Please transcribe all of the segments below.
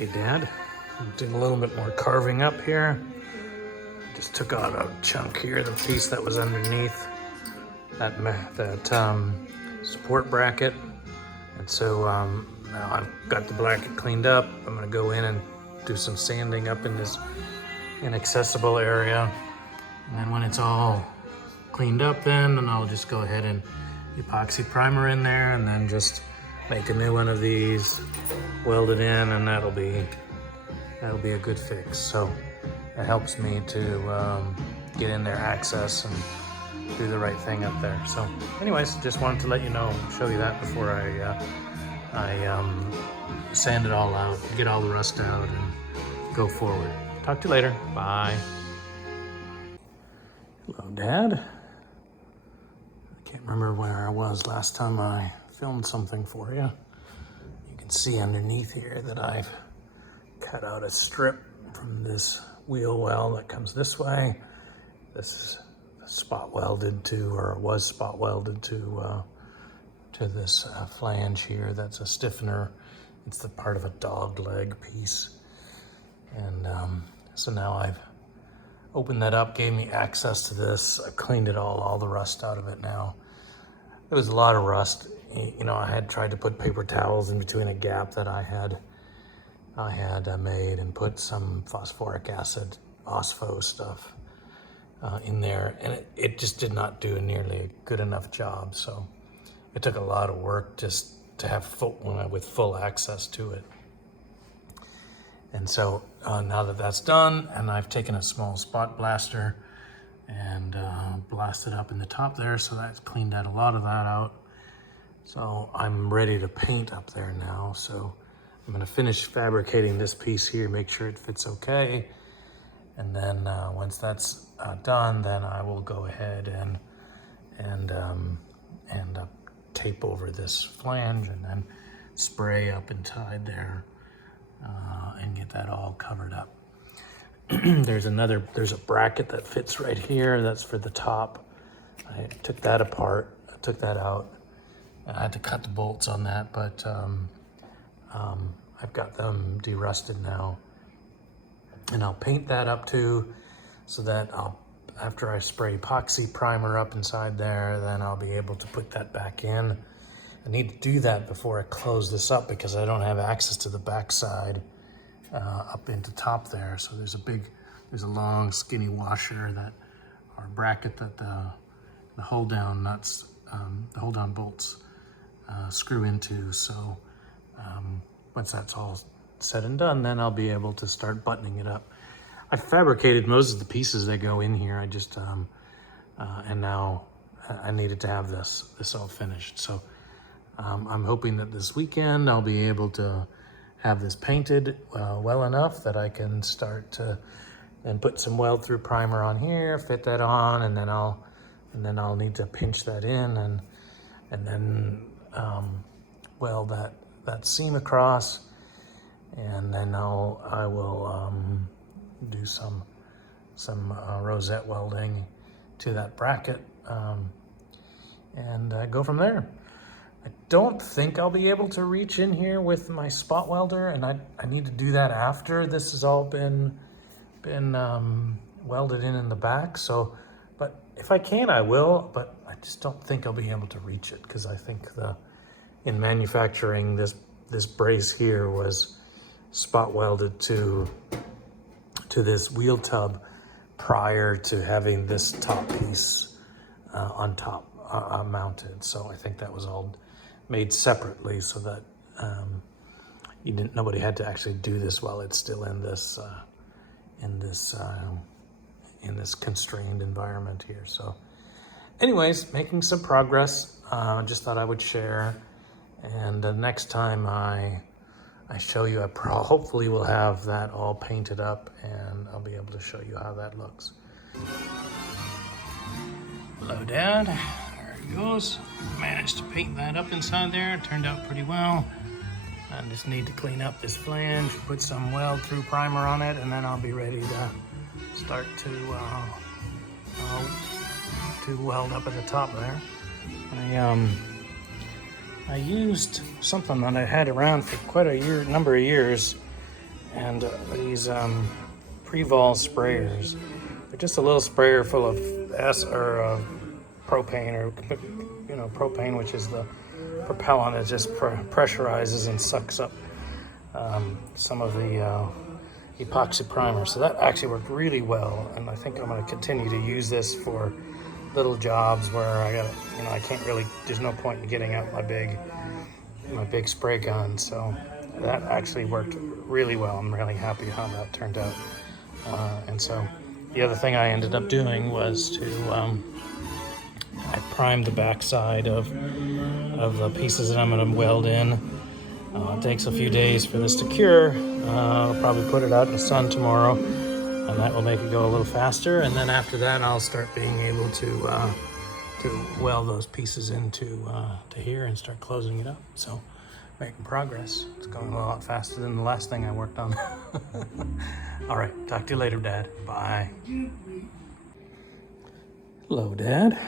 Hey Dad, I'm doing a little bit more carving up here. Just took out a chunk here, the piece that was underneath that support bracket. And so now I've got the bracket cleaned up. I'm gonna go in and do some sanding up in this inaccessible area. And then when it's all cleaned up then I'll just go ahead and epoxy primer in there and then just make a new one of these, weld it in, and that'll be a good fix. So it helps me to get in there, access, and do the right thing up there. So anyways, just wanted to let you know, show you that before I sand it all out, get all the rust out, and go forward. Talk to you later. Bye. Hello, Dad. I can't remember where I was last time I filmed something for you. You can see underneath here that I've cut out a strip from this wheel well that comes this way. This is spot welded to, or was spot welded to this flange here. That's a stiffener. It's the part of a dog leg piece. And so now I've opened that up, gave me access to this. I cleaned it all the rust out of it now. There was a lot of rust. You know, I had tried to put paper towels in between a gap that I had made and put some phosphoric acid, phospho stuff in there, and it just did not do nearly a good enough job. So it took a lot of work just to have full access to it. And so now that that's done, and I've taken a small spot blaster and blasted up in the top there, so that's cleaned out a lot of that out. So I'm ready to paint up there now. So I'm gonna finish fabricating this piece here, make sure it fits okay. And then once that's done, then I will go ahead and tape over this flange and then spray up inside there and get that all covered up. There's a bracket that fits right here. That's for the top. I took that apart, I took that out. I had to cut the bolts on that, but I've got them de-rusted now. And I'll paint that up too, so that after I spray epoxy primer up inside there, then I'll be able to put that back in. I need to do that before I close this up because I don't have access to the back side up into top there. So there's a long skinny washer or bracket that the hold down nuts, the hold down bolts screw into. So once that's all said and done, then I'll be able to start buttoning it up. I fabricated most of the pieces that go in here. I just and now I needed to have this all finished. So I'm hoping that this weekend I'll be able to have this painted well enough that I can start to and put some weld through primer on here, fit that on, and then I'll need to pinch that in and then weld that seam across, and then I will do some rosette welding to that bracket and go from there. I don't think I'll be able to reach in here with my spot welder, and I need to do that after this has all been welded in the back. So, but if I can, I will, but I just don't think I'll be able to reach it because I think in manufacturing this brace here was spot welded to this wheel tub prior to having this top piece on top mounted. So I think that was all made separately so that nobody had to actually do this while it's still in this constrained environment here. So anyways, making some progress. Just thought I would share, and the next time I show you, hopefully will have that all painted up and I'll be able to show you how that looks. Hello, Dad. There it goes. Managed to paint that up inside there. It turned out pretty well. I just need to clean up this flange, put some weld through primer on it, and then I'll be ready to start to weld up at the top there. I used something that I had around for quite a number of years And these Prevol sprayers, they're just a little sprayer full of propane, or propane, which is the propellant. It just pressurizes and sucks up some of the epoxy primer. So that actually worked really well, and I think I'm going to continue to use this for little jobs where I can't really, there's no point in getting out my big spray gun. So that actually worked really well. I'm really happy how that turned out. And so the other thing I ended up doing was to I primed the backside of the pieces that I'm going to weld in. It takes a few days for this to cure. I'll probably put it out in the sun tomorrow, and that will make it go a little faster. And then after that, I'll start being able to weld those pieces into to here and start closing it up. So making progress. It's going a lot faster than the last thing I worked on. All right, talk to you later, Dad. Bye. Hello, Dad.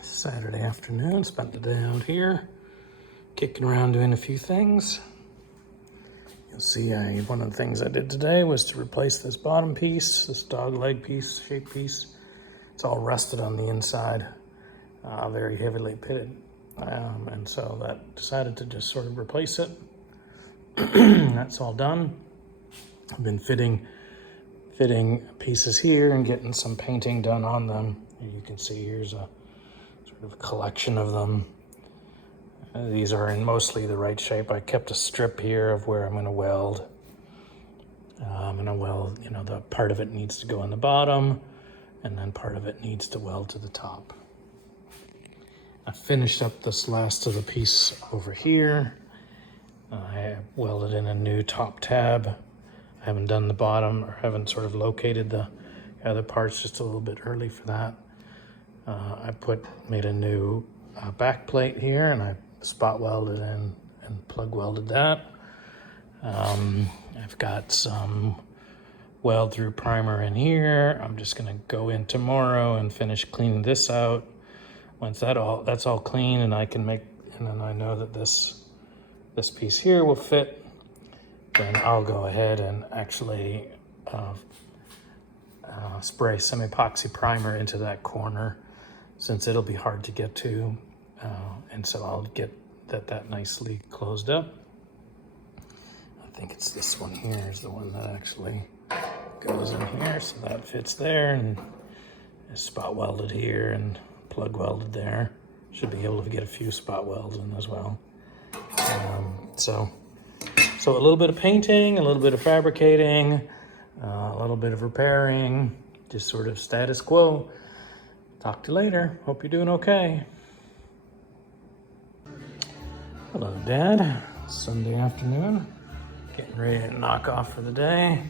Saturday afternoon, spent the day out here, kicking around doing a few things. You'll see one of the things I did today was to replace this bottom piece, this dog leg piece, shape piece. It's all rusted on the inside, very heavily pitted. And so that decided to just sort of replace it. That's all done. I've been fitting pieces here and getting some painting done on them. You can see here's a sort of collection of them. These are in mostly the right shape. I kept a strip here of where I'm going to weld. I'm going to weld, the part of it needs to go on the bottom, and then part of it needs to weld to the top. I finished up this last of the piece over here. I welded in a new top tab. I haven't done the bottom, or haven't sort of located the other parts, just a little bit early for that. I made a new back plate here, and I spot welded in and plug welded that. I've got some weld through primer in here. I'm just gonna go in tomorrow and finish cleaning this out. Once that's all clean, and then I know that this piece here will fit, then I'll go ahead and actually spray some epoxy primer into that corner, since it'll be hard to get to. And so I'll get that nicely closed up. I think it's this one here is the one that actually goes in here, so that fits there, and it's spot welded here and plug welded there. Should be able to get a few spot welds in as well. So a little bit of painting, a little bit of fabricating, a little bit of repairing, just sort of status quo. Talk to you later. Hope you're doing okay. Hello, Dad. Sunday afternoon. Getting ready to knock off for the day.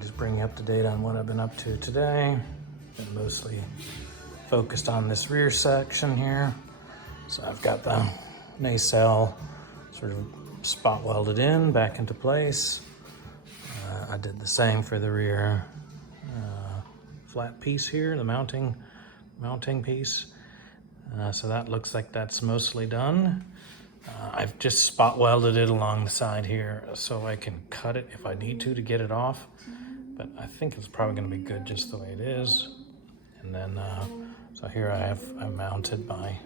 Just bring you up to date on what I've been up to today. Been mostly focused on this rear section here. So I've got the nacelle sort of spot welded in back into place. I did the same for the rear flat piece here, the mounting piece. So that looks like that's mostly done. I've just spot welded it along the side here so I can cut it if I need to get it off. But I think it's probably going to be good just the way it is. And then, so here I mounted my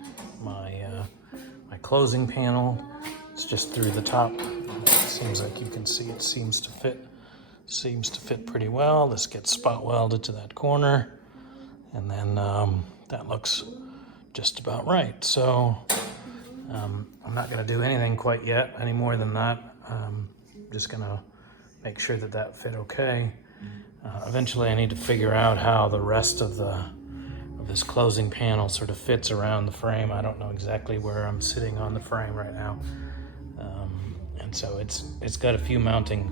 closing panel. It's just through the top. It seems like you can see it seems to fit pretty well. This gets spot welded to that corner, and then that looks just about right. So I'm not going to do anything quite yet any more than that. Just going to make sure that fit okay. Eventually I need to figure out how the rest of this closing panel sort of fits around the frame. I don't know exactly where I'm sitting on the frame right now. And so it's got a few mounting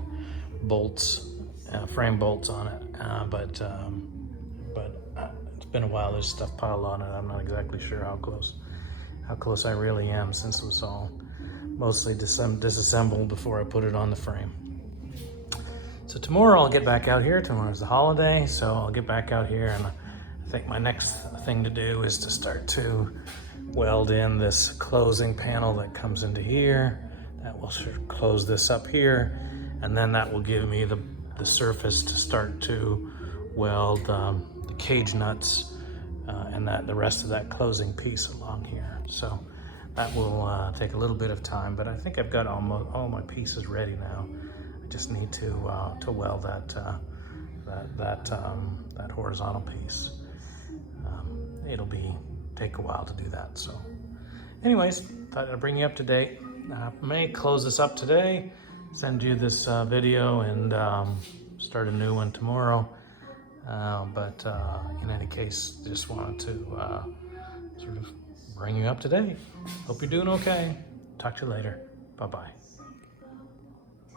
bolts, frame bolts on it, but it's been a while. There's stuff piled on it. I'm not exactly sure how close I really am, since it was all mostly disassembled before I put it on the frame. So tomorrow I'll get back out here. Tomorrow's the holiday, so I'll get back out here, and I think my next thing to do is to start to weld in this closing panel that comes into here. That will sort of close this up here, and then that will give me the surface to start to weld the cage nuts and the rest of that closing piece along here. So that will take a little bit of time, but I think I've got almost all my pieces ready now. I just need to weld that horizontal piece. It'll take a while to do that. So anyways, thought I'd bring you up to date. I may close this up today, send you this video, and start a new one tomorrow. But in any case, just wanted to sort of bring you up to date. Hope you're doing okay. Talk to you later. Bye-bye.